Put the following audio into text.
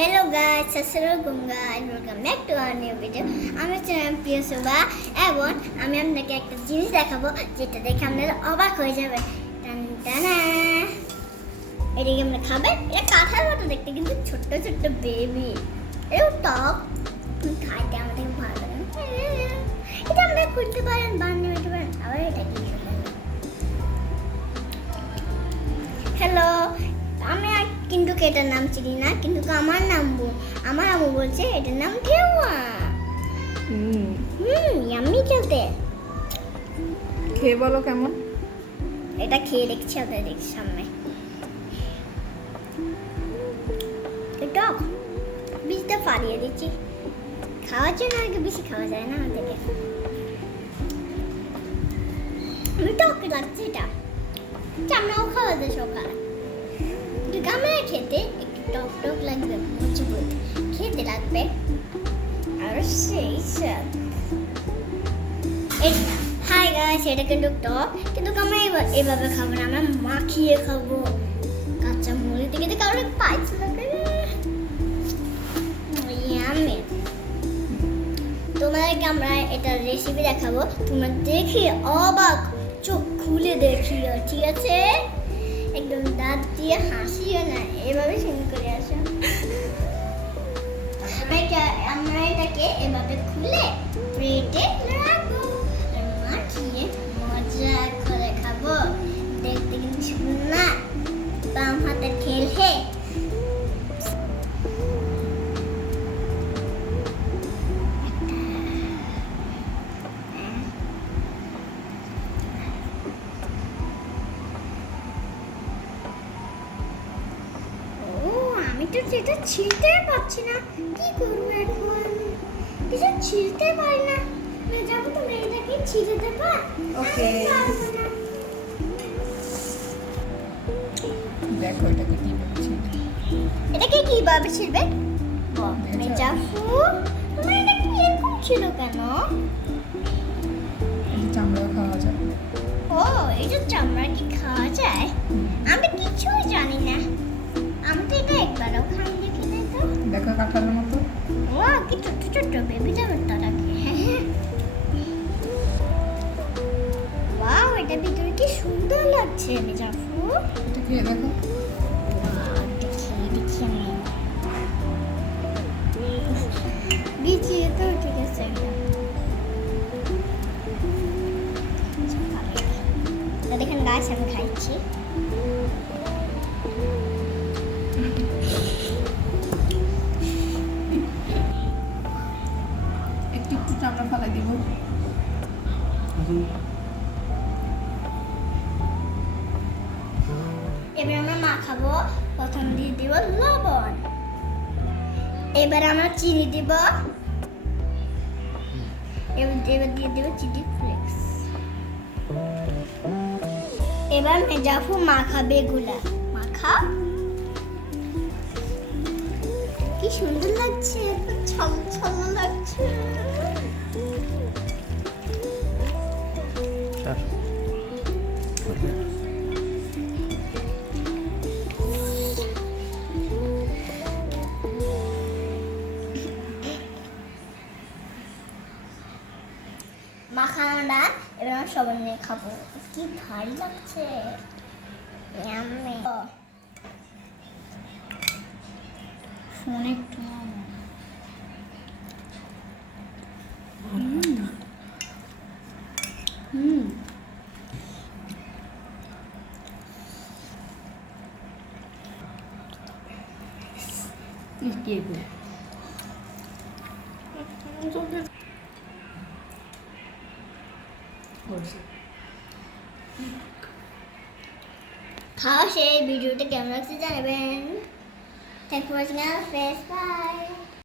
Hello guys আসসালামু guys welcome back to our new video আমি হচ্ছে প্রিয় শোভা, এবং আমি আপনাকে একটা জিনিস দেখাবো যেটা দেখে আপনারা অবাক হয়ে যাবে টান, টানা এটা কি আমরা খাবেন এটা কাঁঠার মতো দেখতে কিন্তু ছোট্ট ছোট্ট বেবি এরকম টক। খাইতে আমাদের ভালো লাগে। এটা আমরা করতে পারেন, বানিয়ে নিতে পারেন, আবার এটা কি? কিন্তু এটার নাম চিনি না কিন্তু আমার নাম আমার আম্মু বলছে এটার নাম ঢেউয়া হুম। হুম ইয়াম্মি খেলতে খেয়ে বলো কেমন? এটা খেয়ে দেখছি আপনাদের দেখছি সামনে। এটা বীজটা ফাড়িয়ে দিচ্ছি। খাওয়ার জন্য আগে বেশি খাওয়া যায় না আমাদেরকে। আমি টক লাগছে এটা। চামড়াও খাওয়া যায় সকালে। খেতে একটু টক টক লাগবে মজবুত খেতে লাগবে। আর সেই হাই এটা কিন্তু টক। কিন্তু এভাবে খাব না খাব। কাঁচা মুড়ি থেকে কারোর পাইছ তোমাদেরকে আমরা রেসিপি দেখাবো। তোমরা দেখি অবাক, চোখ খুলে দেখিও, ঠিক আছে? একদম দাঁত দিয়ে সিন করে আসো। আমরা এটা- আমরা এটাকে এভাবে আমি তো যেটা ছিলতে পারছি না। কি করব এখন? কিছু ছিলতে পারি না। না যাব তো মেয়েটাকে ছিঁড়ে দেবা। Okay. আমি পারব না। দেখো এটাকে কি বলছি। এটাকে কীভাবে ছিলবে দেখো। মেজাফু তোমার এটা কি এরকম ছিল কেন? এই চামড়া খাওয়া যাবে ও এই যে চামড়া ছোট্ট ছোট্ট বেবি যাবে তারাকে ওয়াও এটা ভিতরে কি সুন্দর লাগছে মেজাফু। এটা দেখো। তো ঠিক আছে। দেখেন গাছ আমি খাইছি। এবার আমরা মাখাবো প্রথম দিয়ে দিব লবণ। এবার আমরা চিনি দিব। এবার এবার দিয়ে দেবো চিলি ফ্লেক্স। এবার মেজাফু মাখাবে এগুলা। মাখা কি সুন্দর লাগছে ছল ছল মাখানোটা এবার আমরা সবাই নিয়ে খাব। কি ভারী লাগছে. ফোনে একটু। হুম। কি এগুলো খাওয়া শেষ ভিডিওটা কেমন লাগছে জানাবেন। থ্যাংক ফর ওয়াচিং ফেস বাই